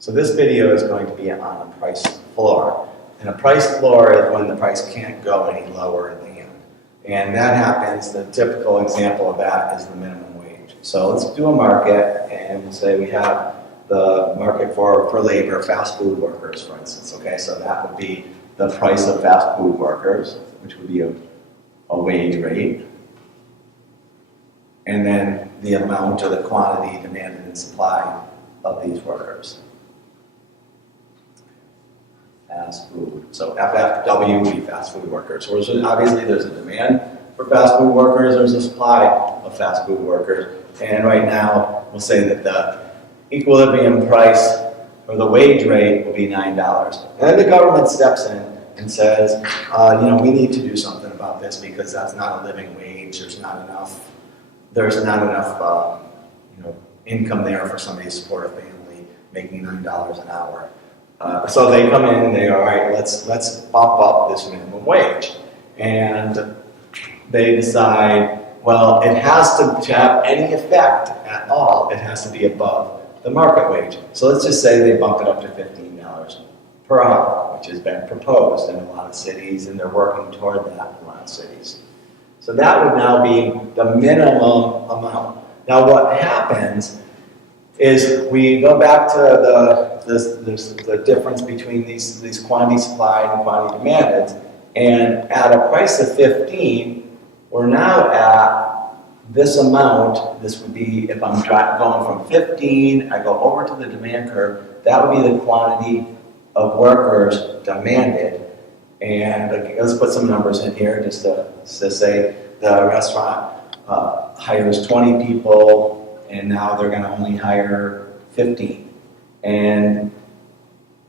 So this video is going to be on the price floor. And a price floor is when the price can't go any lower than. And that happens, the typical example of that is the minimum wage. So let's do a market and we'll say we have the market for labor, fast food workers, for instance. Okay, so that would be the price of fast food workers, which would be a wage rate. And then the amount or the quantity demanded and supplied of these workers. Fast food. So FFW would be fast food workers. So obviously there's a demand for fast food workers, there's a supply of fast food workers. And right now, we'll say that the equilibrium price or the wage rate will be $9. And then the government steps in and says, we need to do something about this because that's not a living wage. There's not enough income there for somebody to support a family making $9 an hour. So they come in and they go, all right, let's bump up this minimum wage. And they decide, well, it has to have any effect at all, it has to be above the market wage. So let's just say they bump it up to $15 per hour, which has been proposed in a lot of cities, and they're working toward that in a lot of cities. So that would now be the minimum amount. Now what happens is we go back to the difference between these quantity supplied and quantity demanded, and at a price of 15, we're now at this amount. This would be, if I'm going from 15, I go over to the demand curve, that would be the quantity of workers demanded. And let's put some numbers in here just to say the restaurant hires 20 people, and now they're going to only hire 15. And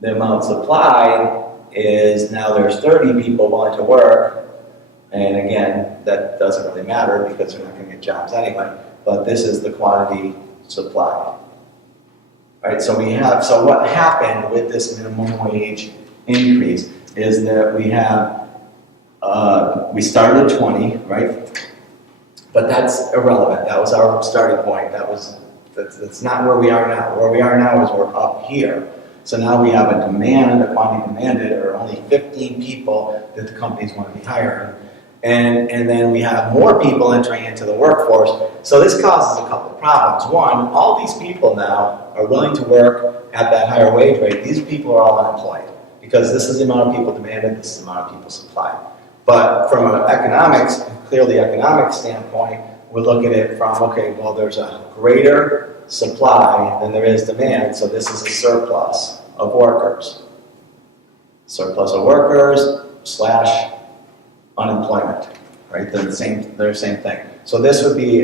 the amount supplied is now there's 30 people willing to work, and again, that doesn't really matter because they're not going to get jobs anyway, but this is the quantity supplied. Right, so what happened with this minimum wage increase is that we started at 20, right? But that's irrelevant. That was our starting point. That's not where we are now. Where we are now is we're up here. So now we have a demand, a quantity demanded, or only 15 people that the companies want to be hiring. And then we have more people entering into the workforce. So this causes a couple of problems. One, all these people now are willing to work at that higher wage rate. These people are all unemployed because this is the amount of people demanded, this is the amount of people supplied. But from an clearly economic standpoint, we look at it from, okay, well, there's a greater supply than there is demand, so this is a surplus of workers. Surplus of workers / unemployment, right? They're the same thing. So this would be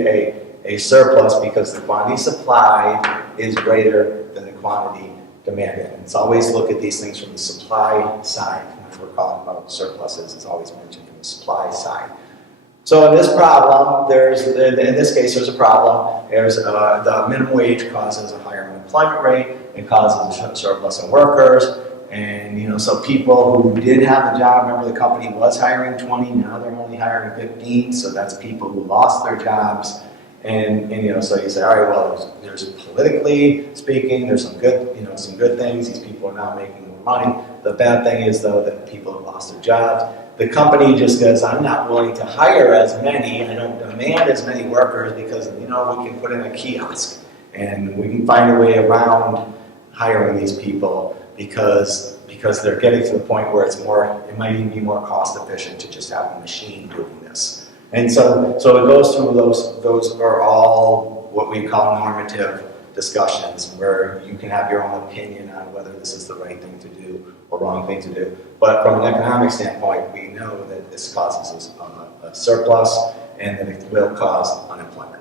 a surplus because the quantity supplied is greater than the quantity demanded. And it's always look at these things from the supply side. When we're talking about surpluses, it's always mentioned from the supply side. So in this problem, in this case, there's a problem. There's the minimum wage causes a higher unemployment rate. It causes a surplus of workers. And so people who did have a job, remember the company was hiring 20, now they're only hiring 15. So that's people who lost their jobs. And so you say, all right, well, there's politically speaking, there's some good things. These people are now making more money. The bad thing is though that people have lost their jobs. The company just goes, I'm not willing to hire as many, I don't demand as many workers because, we can put in a kiosk and we can find a way around hiring these people because they're getting to the point where it might even be more cost efficient to just have a machine doing this. And so it goes through those are all what we call normative discussions where you can have your own opinion on whether this is the right thing to do or wrong thing to do. But from an economic standpoint, we know that this causes a surplus and that it will cause unemployment.